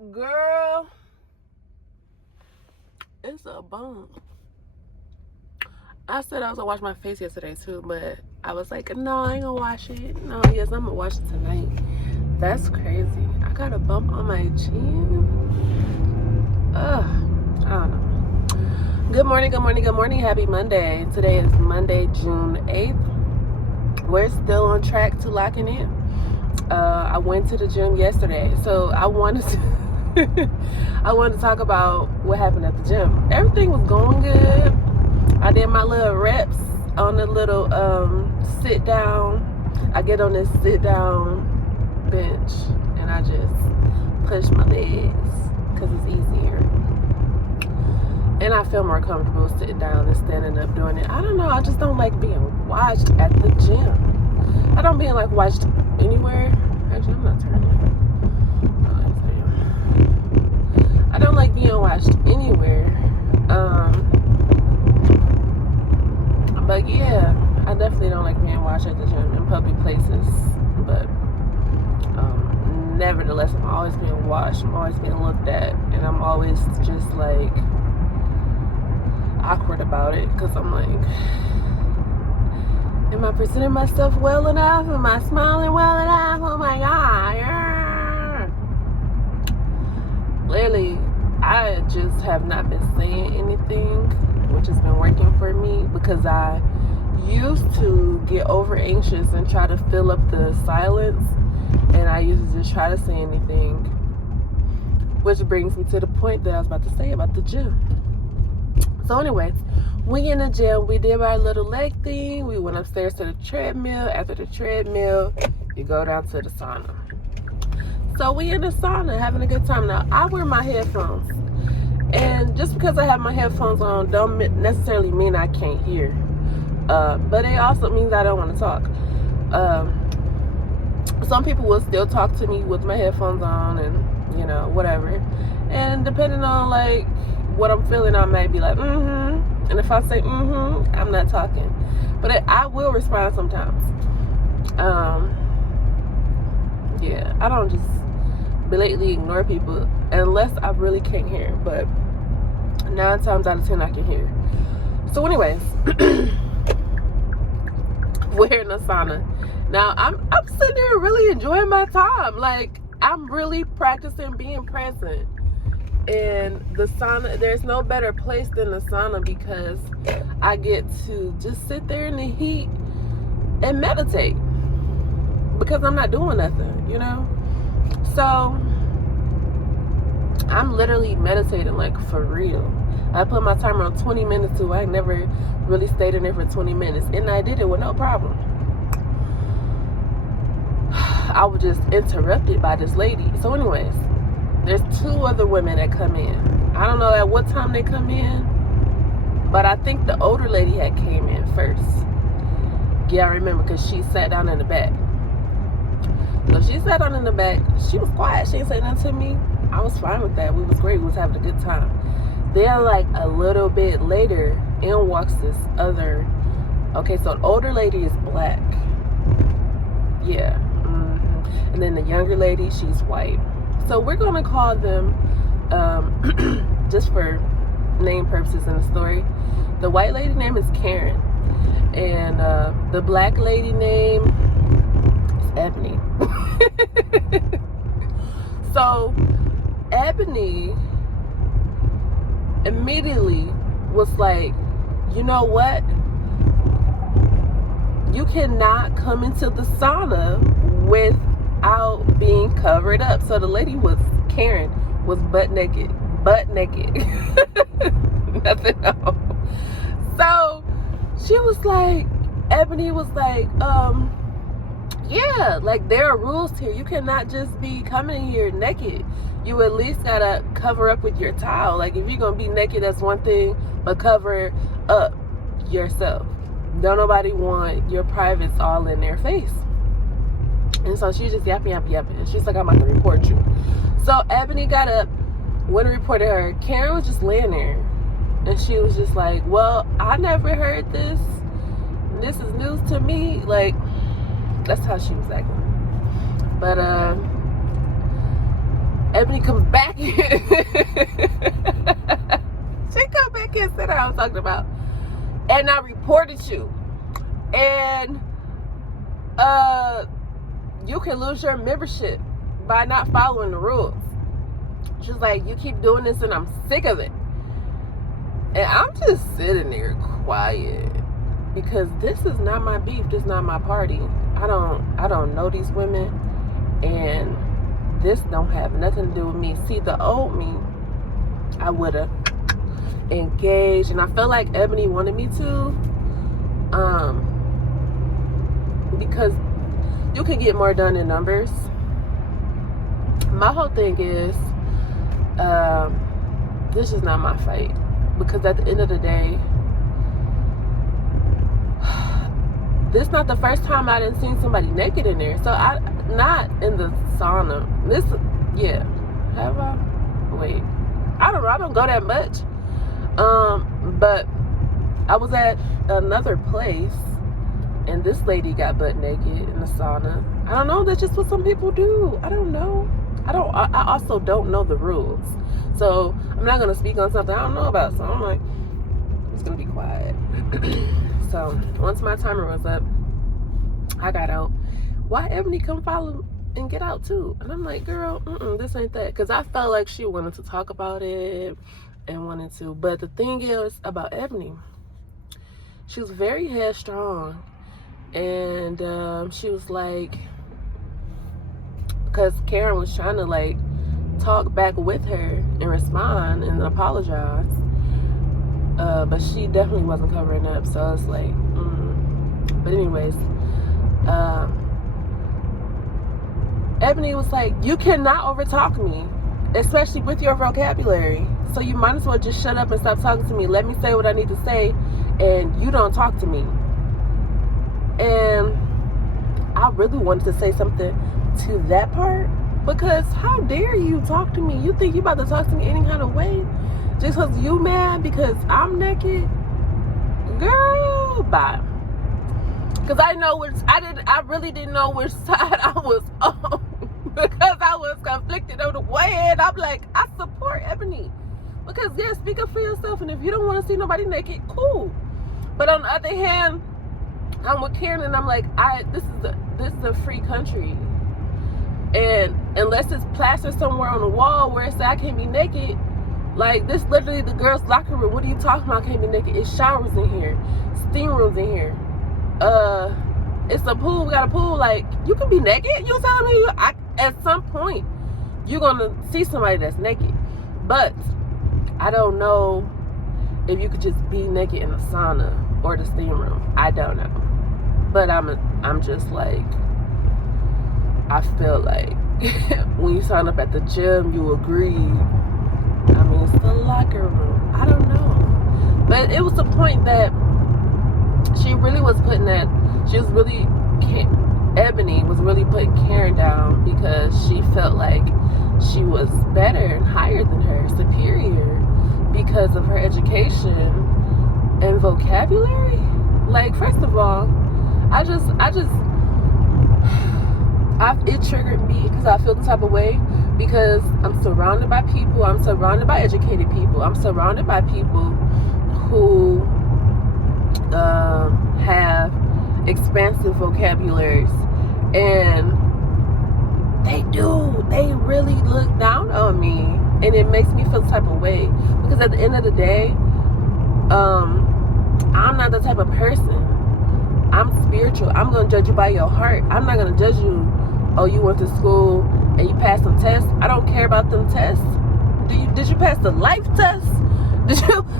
Girl, it's a bum. I said I was gonna wash my face yesterday too, but I was like, no, I ain't gonna wash it. No, yes, I'm gonna wash it tonight. That's crazy. I got a bump on my chin. Ugh, I don't know. Good morning, good morning, good morning. Happy Monday. Today is Monday, June 8th. We're still on track to locking in. I went to the gym yesterday, so I wanted to talk about what happened at the gym. Everything was going good. I did my little reps on the little sit down. I get on this sit down bench and I just push my legs because it's easier. And I feel more comfortable sitting down than standing up doing it. I don't know. I just don't like being watched at the gym. I don't being like watched anywhere. Actually, I'm not turning. I don't like being watched anywhere. But yeah, I definitely don't like being watched at the gym in public places. But nevertheless, I'm always being watched. I'm always being looked at, and I'm always just like awkward about it because I'm like, am I presenting myself well enough? Am I smiling well enough? Oh my God. Lately, I just have not been saying anything, which has been working for me because I used to get over anxious and try to fill up the silence, and I used to just try to say anything, which brings me to the point that I was about to say about the gym. So anyways, we in the gym, we did our little leg thing. We went upstairs to the treadmill. After the treadmill, you go down to the sauna. So we in the sauna having a good time. Now, I wear my headphones. And just because I have my headphones on don't necessarily mean I can't hear. But it also means I don't want to talk. Some people will still talk to me with my headphones on and, you know, whatever. And depending on, like, what I'm feeling, I may be like, and if I say I'm not talking, but I will respond sometimes. Yeah, I don't just blatantly ignore people unless I really can't hear, but 9 times out of 10 I can hear. So anyways, we're in the sauna now. I'm sitting there really enjoying my time. Like, I'm really practicing being present. And the sauna, there's no better place than the sauna because I get to just sit there in the heat and meditate because I'm not doing nothing, you know? So I'm literally meditating, like, for real. I put my timer on 20 minutes too. I never really stayed in there for 20 minutes, and I did it with no problem. I was just interrupted by this lady. So anyways, there's 2 other women that come in. I don't know at what time they come in, but I think the older lady had came in first. Yeah, I remember because she sat down in the back. So she sat down in the back. She was quiet. She didn't say nothing to me. I was fine with that. We was great. We was having a good time. Then, like, a little bit later, in walks this other... Okay, so the older lady is black. Yeah. And then the younger lady, she's white. So we're going to call them, just for name purposes in the story, the white lady name is Karen. And the black lady name is Ebony. So Ebony immediately was like, you know what? You cannot come into the sauna without being covered up. So the lady Karen was butt naked. Nothing else. So she was like, Ebony was like, yeah, like, there are rules here. You cannot just be coming in here naked. You at least gotta cover up with your towel. Like, if you're gonna be naked, that's one thing, but cover up yourself. Don't nobody want your privates all in their face. And so she just yapping. And she's like, I'm about to report you. So Ebony got up, went and reported her. Karen was just laying there. And she was just like, well, I never heard this. This is news to me. Like, that's how she was acting. But Ebony comes back in. She come back in and said I was talking about. And I reported you. And you can lose your membership by not following the rules. She's like, you keep doing this and I'm sick of it. And I'm just sitting there quiet because this is not my beef. This is not my party. I don't know these women, and this don't have nothing to do with me. See, the old me, I would have engaged, and I felt like Ebony wanted me to, because you can get more done in numbers. My whole thing is, this is not my fight, because at the end of the day, this is not the first time I done seen somebody naked in there. So not in the sauna. Have I? Wait, I don't know. I don't go that much. But I was at another place, and this lady got butt naked in the sauna. I don't know. That's just what some people do. I don't know. I also don't know the rules. So I'm not gonna speak on something I don't know about. So I'm like, I'm just gonna be quiet. So once my timer was up, I got out. Why Ebony come follow and get out too? And I'm like, girl, this ain't that. Because I felt like she wanted to talk about it and wanted to. But the thing is about Ebony, she was very headstrong. And she was like, because Karen was trying to like talk back with her and respond and apologize. But she definitely wasn't covering up, so it's like, But anyways, Ebony was like, you cannot overtalk me, especially with your vocabulary. So you might as well just shut up and stop talking to me. Let me say what I need to say, and you don't talk to me. And I really wanted to say something to that part, because how dare you talk to me? You think you about to talk to me any kind of way? Just because you mad because I'm naked? Girl, bye. Because I really didn't know which side I was on. Because I was conflicted on the way, and I'm like, I support Ebony. Because yeah, speak up for yourself, and if you don't want to see nobody naked, cool. But on the other hand, I'm with Karen, and I'm like, this is a free country. And unless it's plastered somewhere on the wall where it says I can't be naked, like, this literally the girls' locker room. What are you talking about? I can't be naked. It's showers in here, steam rooms in here. It's a pool. We got a pool. Like, you can be naked. You telling me at some point you're gonna see somebody that's naked. But I don't know if you could just be naked in the sauna or the steam room. I don't know. But I'm just like, I feel like when you sign up at the gym, you agree. I mean, it's the locker room. I don't know. But it was the point that she really was putting that, Ebony was really putting Karen down because she felt like she was better and higher than her, superior, because of her education and vocabulary. Like, first of all, it triggered me because I feel the type of way, because I'm surrounded by people, I'm surrounded by educated people, I'm surrounded by people who have expansive vocabularies, and they really look down on me, and it makes me feel the type of way, because at the end of the day, I'm not the type of person. I'm spiritual. I'm going to judge you by your heart. I'm not going to judge you, oh, you went to school and you passed some tests. I don't care about them tests. Did you pass the life test?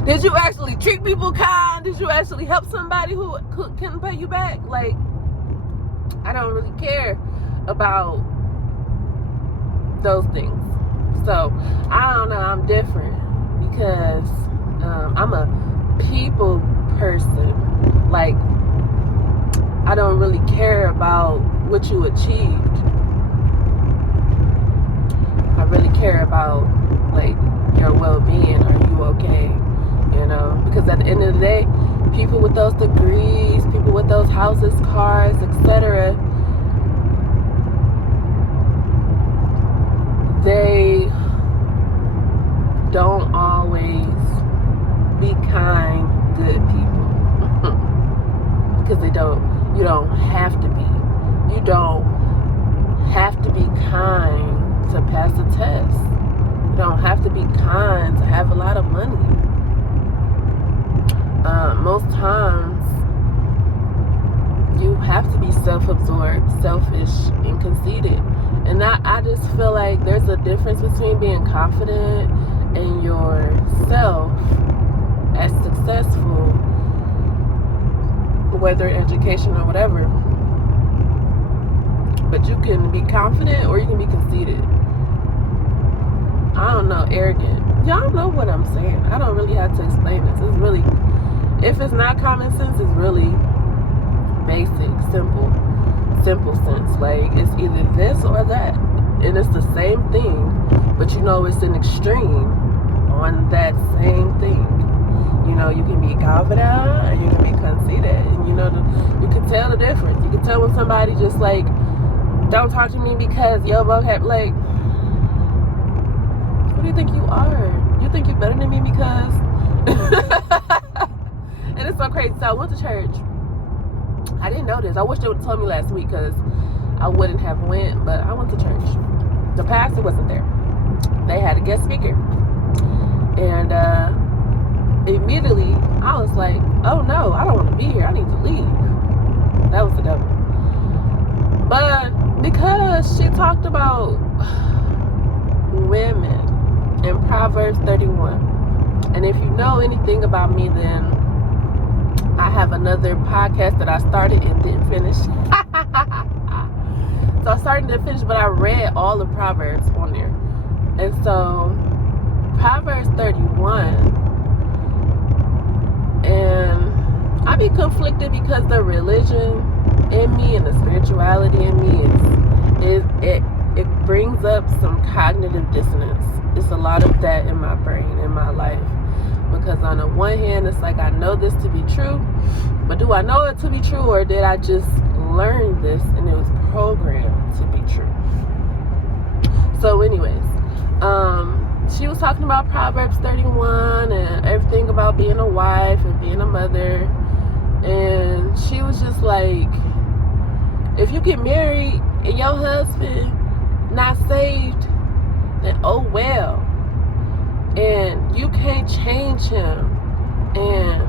Did you actually treat people kind? Did you actually help somebody who can pay you back? Like, I don't really care about those things. So, I don't know. I'm different because I'm a people person. Like, I don't really care about what you achieved. I really care about, like, your well-being. Are you okay? You know, because at the end of the day, people with those degrees, people with those houses, cars, etc., they don't always be kind, good people. Because you don't have to be. You don't have to be kind to pass a test. You don't have to be kind to have a lot of money. Most times, you have to be self-absorbed, selfish, and conceited. And I just feel like there's a difference between being confident in yourself as successful, whether education or whatever. But you can be confident or you can be conceited. I don't know, arrogant. Y'all know what I'm saying. I don't really have to explain this. It's really, if it's not common sense, it's really basic, simple sense. Like, it's either this or that. And it's the same thing, but it's an extreme on that same thing. You can be confident and you can be conceited. And you can tell the difference. You can tell when somebody just like, don't talk to me because your vocab, like, who do you think you are? You think you're better than me because and it's so crazy. So I went to church. I didn't know this. I wish they would have told me last week because I wouldn't have went, but I went to church. The pastor wasn't there. They had a guest speaker. And immediately I was like, oh no, I don't want to be here. I need to leave. That was the devil. But because she talked about women in Proverbs 31. And if you know anything about me, then I have another podcast that I started and didn't finish. So I started and didn't finish, but I read all the Proverbs on there. And so Proverbs 31, and I be conflicted because the religion in me and the spirituality in me it brings up some cognitive dissonance. It's a lot of that in my brain, in my life. Because on the one hand, it's like, I know this to be true, but do I know it to be true, or did I just learn this and it was programmed to be true? So anyways, she was talking about Proverbs 31 and everything about being a wife and being a mother. And she was just like, if you get married and your husband not saved, then oh well. And you can't change him. And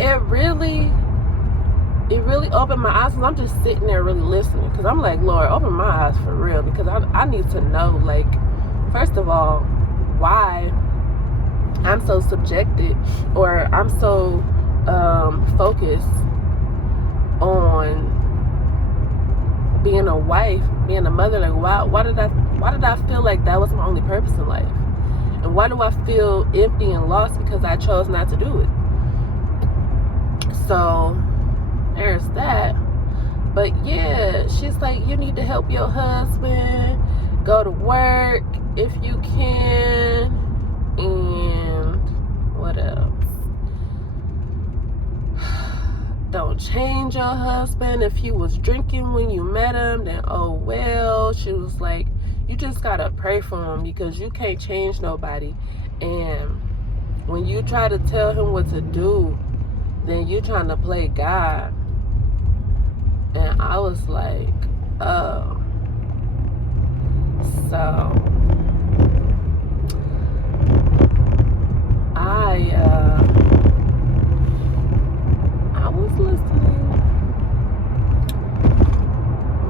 it really opened my eyes, because I'm just sitting there really listening, because I'm like, Lord, open my eyes for real, because I need to know, like, first of all, why I'm so subjected, or I'm so focused on being a wife, being a mother. Like, why did I feel like that was my only purpose in life? And why do I feel empty and lost because I chose not to do it? So there's that. But yeah, she's like, you need to help your husband, go to work if you can, and what else? Don't change your husband. If he was drinking when you met him, then oh well. She was like, you just gotta pray for him, because you can't change nobody. And when you try to tell him what to do, then you're trying to play God. And I was like, oh. So I was listening,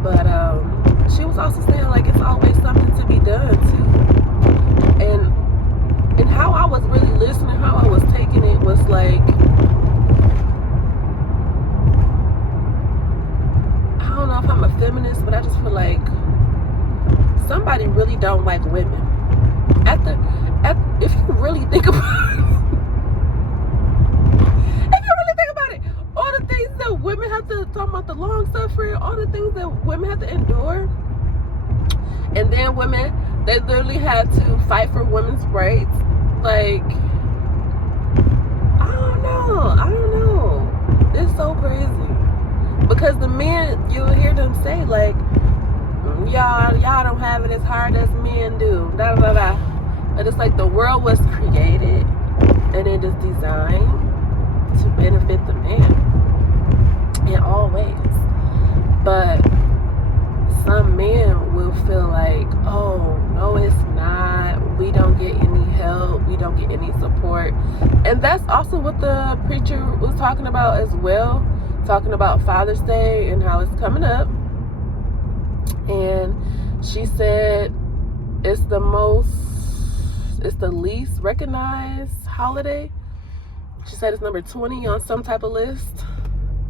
but she was also saying, like, it's always something to be done too. And how I was really listening, how I was taking it was like, I don't know if I'm a feminist, but I just feel like somebody really don't like women. If you really think about it, all the things that women have to, talk about the long suffering, all the things that women have to endure, and then women, they literally had to fight for women's rights. Like, I don't know. It's so crazy. Because the men, you'll hear them say, like, y'all don't have it as hard as men do. Da da da. But it's like the world was created and it is designed to benefit the man in all ways. But some men will feel like, oh, no, it's not. We don't get any help. We don't get any support. And that's also what the preacher was talking about as well. Talking about Father's Day and how it's coming up. And she said it's the least recognized holiday. She said it's number 20 on some type of list.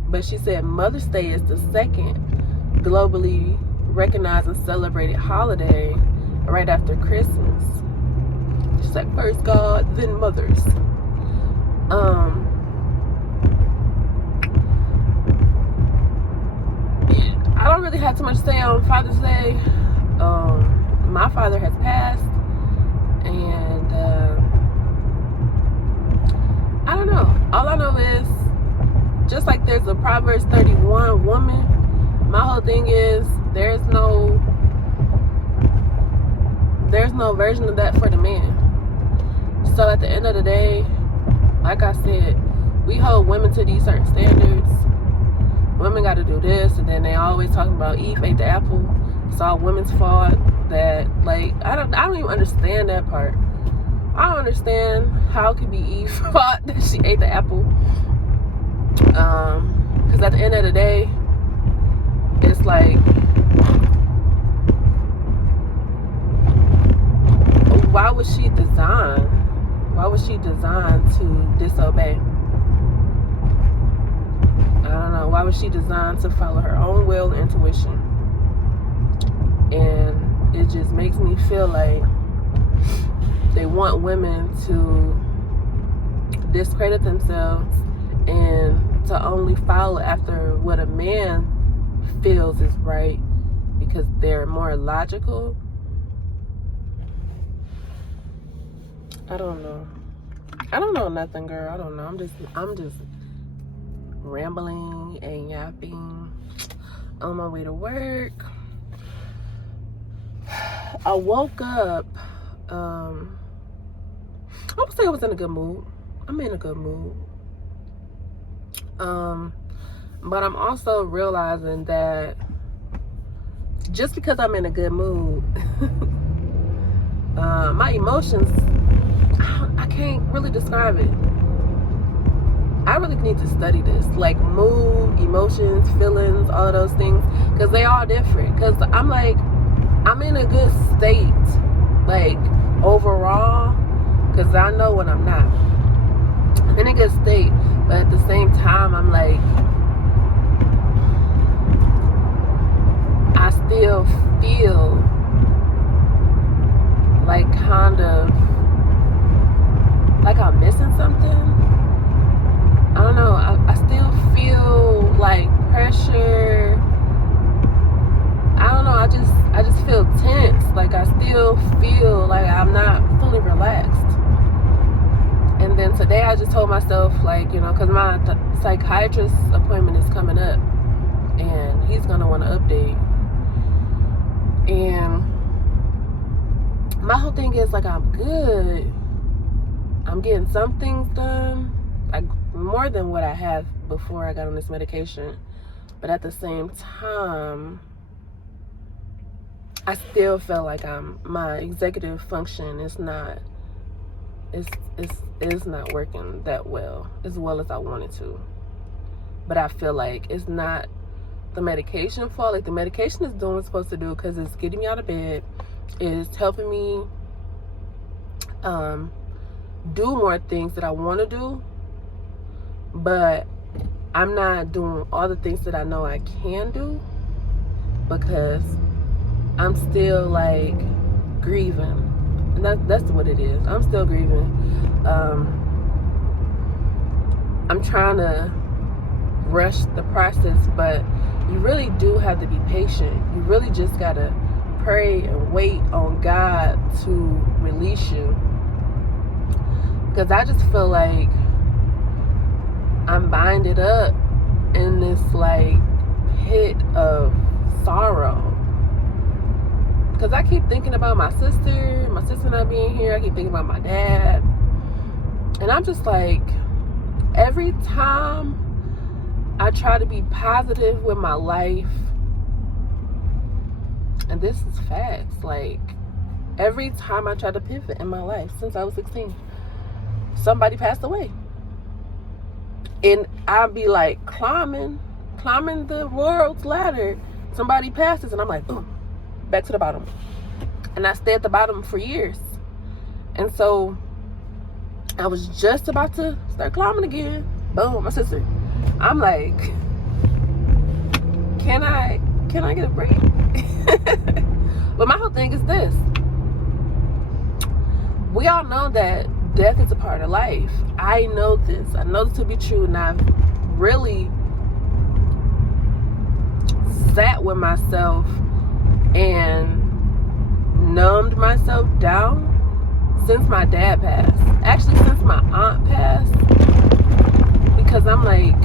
But she said Mother's Day is the second globally recognized and celebrated holiday right after Christmas. She's like, first God, then mothers. I don't really have too much to say on Father's Day. My father has passed, and I don't know. All I know is, just like there's a Proverbs 31 woman, my whole thing is there's no version of that for the man. So at the end of the day, like I said, we hold women to these certain standards. Women got to do this, and then they always talking about Eve ate the apple. It's all women's fault. That, like, I don't even understand that part. I don't understand how it could be Eve's fault that she ate the apple. Because at the end of the day, it's like, why was she designed? Why was she designed to disobey? I don't know. Why was she designed to follow her own will and intuition? And it just makes me feel like they want women to discredit themselves and to only follow after what a man feels is right because they're more logical. I don't know. I don't know nothing, girl. I don't know. I'm just rambling and yapping on my way to work. I woke up, I would say I was in a good mood. I'm in a good mood. But I'm also realizing that just because I'm in a good mood, my emotions, I can't really describe it. I really need to study this, like mood, emotions, feelings, all those things, because they all different. Because I'm like, I'm in a good state, like overall, because I know when I'm not. I'm in a good state, but at the same time, I'm like, I still feel like kind of like I'm missing something. I don't know. I still feel like pressure. I don't know. I just feel tense. Like I still feel like I'm not fully relaxed. And then today I just told myself, like, you know, because my psychiatrist appointment is coming up, and he's gonna want to update. And my whole thing is like I'm good. I'm getting some things done, like more than what I have before I got on this medication. But at the same time, I still feel like my executive function is not working that well as I wanted to. But I feel like it's not the medication fault. Like the medication is doing what it's supposed to do because it's getting me out of bed. It's helping me do more things that I want to do, but I'm not doing all the things that I know I can do because I'm still like grieving. And that's what it is. I'm still grieving. I'm trying to rush the process, but you really do have to be patient. You really just gotta pray and wait on God to release you. Because I just feel like I'm binded up in this like pit of sorrow. because I keep thinking about my sister not being here. I keep thinking about my dad. And I'm just like, every time I try to be positive with my life, and this is facts, like, every time I try to pivot in my life since I was 16, somebody passed away. And I'll be like climbing the world's ladder. Somebody passes, and I'm like, boom, back to the bottom. And I stay at the bottom for years. And so I was just about to start climbing again. Boom, my sister. I'm like, can I get a break? But my whole thing is this. We all know that death is a part of life. I know this. I know this to be true, and I've really sat with myself and numbed myself down since my dad passed. Actually, since my aunt passed. Because I'm like,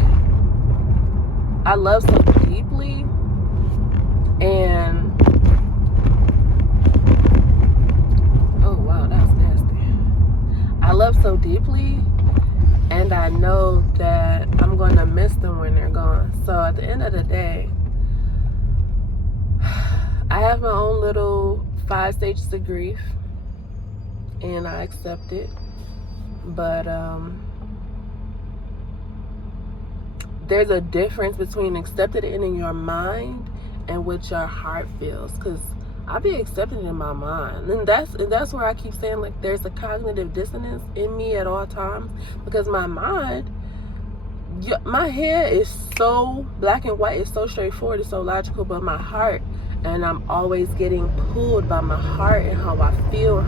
I love so deeply, and oh wow, that was nasty. I love so deeply, and I know that I'm going to miss them when they're gone. So at the end of the day, I have my own little 5 stages of grief, and I accept it. But there's a difference between accepting it in your mind and what your heart feels. Because I be accepting it in my mind, and that's where I keep saying, like, there's a cognitive dissonance in me at all times, because my mind, my head is so black and white, it's so straightforward, it's so logical, but my heart, and I'm always getting pulled by my heart and how I feel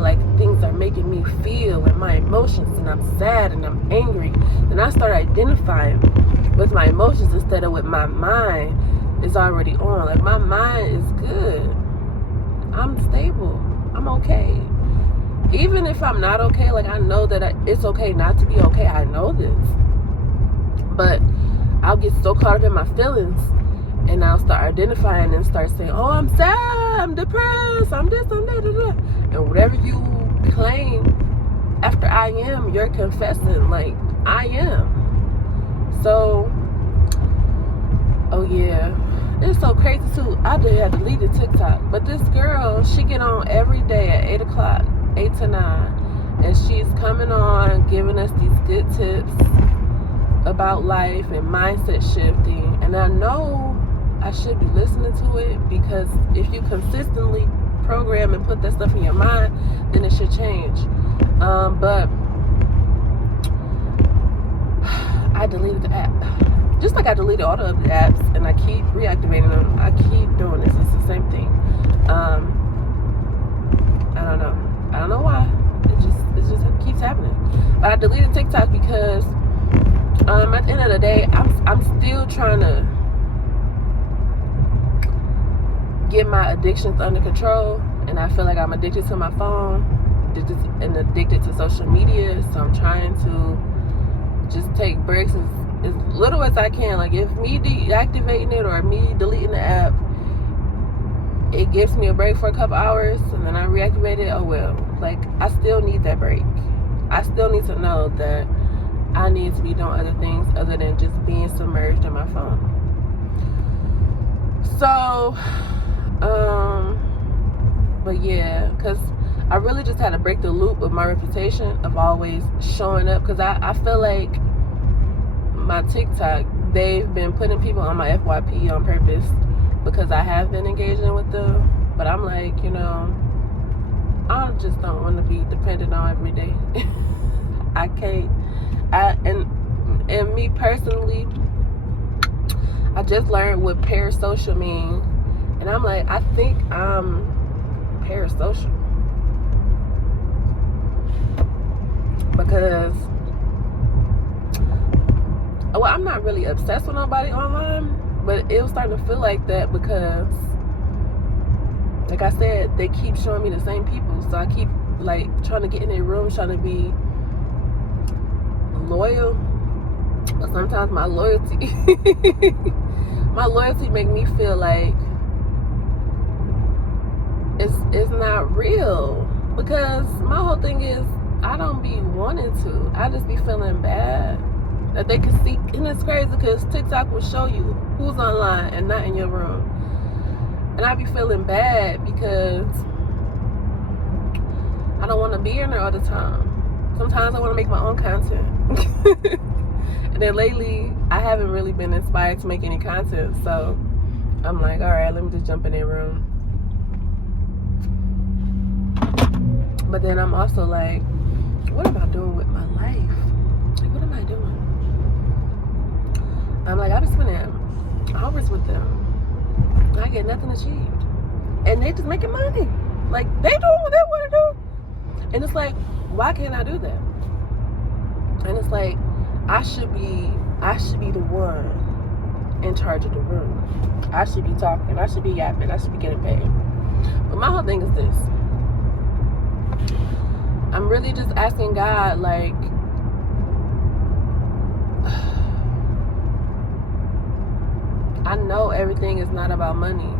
like things are making me feel, and my emotions, and I'm sad and I'm angry. And I start identifying with my emotions instead of with my mind is already on. Like, my mind is good. I'm stable. I'm okay. Even if I'm not okay, like, I know that it's okay not to be okay. I know this. But I'll get so caught up in my feelings, and I'll start identifying and start saying, oh, I'm sad, I'm depressed, I'm this, I'm that, and whatever you claim after I am, you're confessing, like, I am. So, oh yeah, it's so crazy too. I had deleted TikTok, but this girl, she get on every day at 8 o'clock, 8 to 9, and she's coming on giving us these good tips about life and mindset shifting. And I know I should be listening to it, because if you consistently program and put that stuff in your mind, then it should change. But I deleted the app, just like I deleted all the other apps, and I keep reactivating them. I keep doing this. It's the same thing. I don't know why. It just keeps happening. But I deleted TikTok because at the end of the day, I'm still trying to get my addictions under control, and I feel like I'm addicted to my phone and addicted to social media. So I'm trying to just take breaks as little as I can. Like, if me deactivating it or me deleting the app, it gives me a break for a couple hours, and then I reactivate it, oh well. Like, I still need that break. I still need to know that I need to be doing other things other than just being submerged in my phone. So but yeah, because I really just had to break the loop of my reputation of always showing up, because I feel like my TikTok, they've been putting people on my FYP on purpose, because I have been engaging with them. But I'm like, I just don't want to be dependent on every day. I can't. And me personally, I just learned what parasocial means, and I'm like, I think I'm parasocial, because, well, I'm not really obsessed with nobody online, but it was starting to feel like that, because, like I said, they keep showing me the same people, so I keep, like, trying to get in their rooms, trying to be loyal. But sometimes my loyalty make me feel like it's not real. Because my whole thing is, I don't be wanting to. I just be feeling bad that they can see. And it's crazy because TikTok will show you who's online and not in your room. And I be feeling bad because I don't want to be in there all the time. Sometimes I want to make my own content. And then lately, I haven't really been inspired to make any content. So I'm like, all right, let me just jump in their room. But then I'm also like, what am I doing with my life? Like, what am I doing? I'm like, I've been spending hours with them. I get nothing achieved. And they just making money. Like, they doing what they want to do. And it's like, why can't I do that? And it's like, I should be the one in charge of the room. I should be talking. I should be yapping. I should be getting paid. But my whole thing is this. I'm really just asking God, like, I know everything is not about money.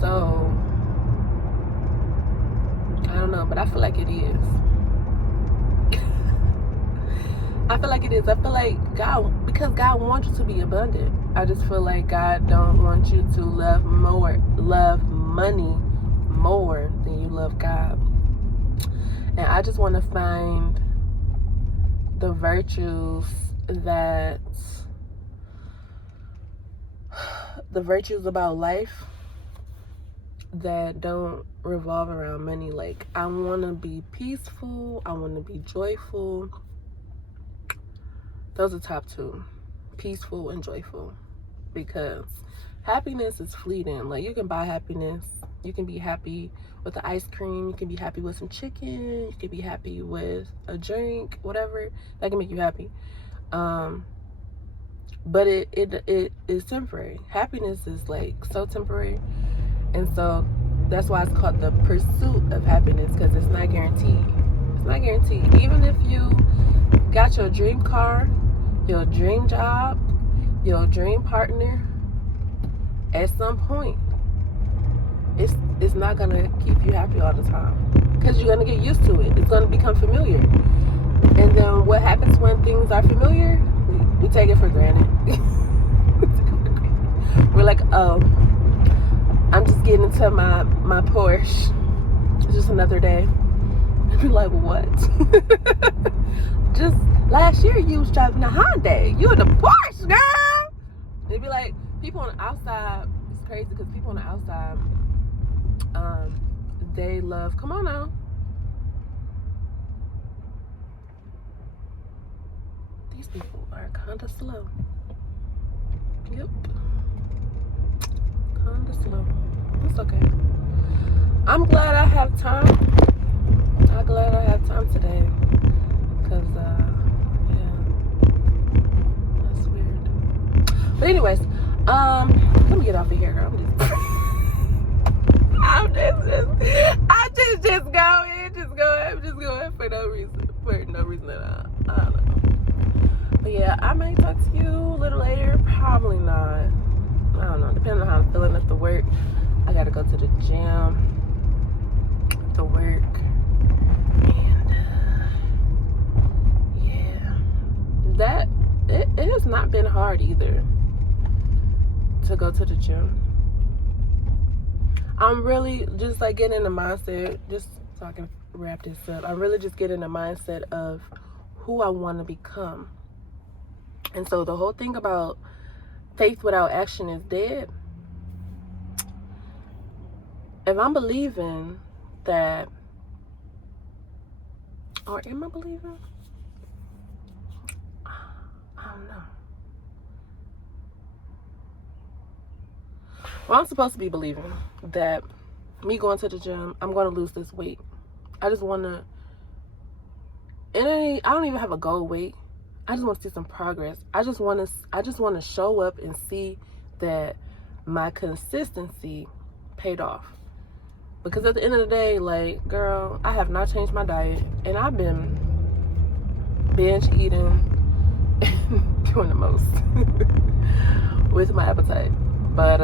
So, I don't know, but I feel like it is. I feel like it is. I feel like God, because God wants you to be abundant. I just feel like God don't want you to love money more than you love God. And I just want to find the virtues about life that don't revolve around money. Like, I want to be peaceful. I want to be joyful. Those are top two, peaceful and joyful, because happiness is fleeting. Like, you can buy happiness. You can be happy with the ice cream. You can be happy with some chicken. You can be happy with a drink, whatever. That can make you happy. But it is temporary. Happiness is like so temporary. And so that's why it's called the pursuit of happiness, because it's not guaranteed. It's not guaranteed. Even if you got your dream car, your dream job, your dream partner, at some point, it's not gonna keep you happy all the time, because you're gonna get used to it. It's gonna become familiar. And then what happens when things are familiar? We take it for granted. We're like, oh, I'm just getting into my Porsche. It's just another day. Be like, what? Just last year you was driving a Hyundai. You in the Porsche, girl. They'd be like, people on the outside, it's crazy because people on the outside, they love, come on now. These people are kinda slow. Yep. Kinda slow. It's okay. I'm glad I have time. I'm glad I have time today. Because, yeah. That's weird. But anyways, let me get off of here, girl. I'm just going for no reason at all. I don't know. But yeah, I may talk to you a little later. Probably not. I don't know. Depending on how I'm feeling after work. I gotta go to the gym to work. And yeah, it has not been hard either to go to the gym. I'm really just like getting in the mindset, just so I can wrap this up. I'm really just getting the mindset of who I want to become. And so the whole thing about faith without action is dead. If I'm believing that, or am I believing? I don't know. Well, I'm supposed to be believing that me going to the gym, I'm going to lose this weight. I just want to, I don't even have a goal weight. I just want to see some progress. I just want to show up and see that my consistency paid off. Because at the end of the day, like, girl, I have not changed my diet, and I've been binge eating and doing the most with my appetite. But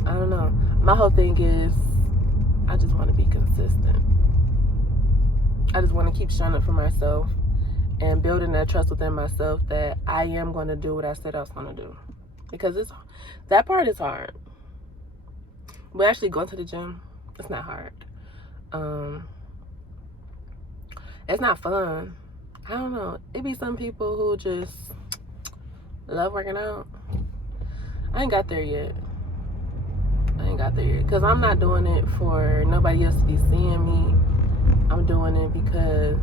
I don't know. My whole thing is I just want to be consistent. I just want to keep showing up for myself and building that trust within myself that I am going to do what I said I was going to do. Because that part is hard. But actually going to the gym, it's not hard. It's not fun. I don't know. It be some people who just love working out. I ain't got there yet. Because I'm not doing it for nobody else to be seeing me. I'm doing it because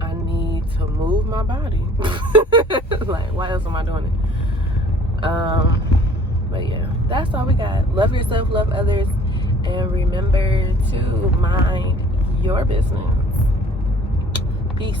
I need to move my body. Like, why else am I doing it? But yeah, that's all we got. Love yourself, love others, and remember to mind your business. Peace.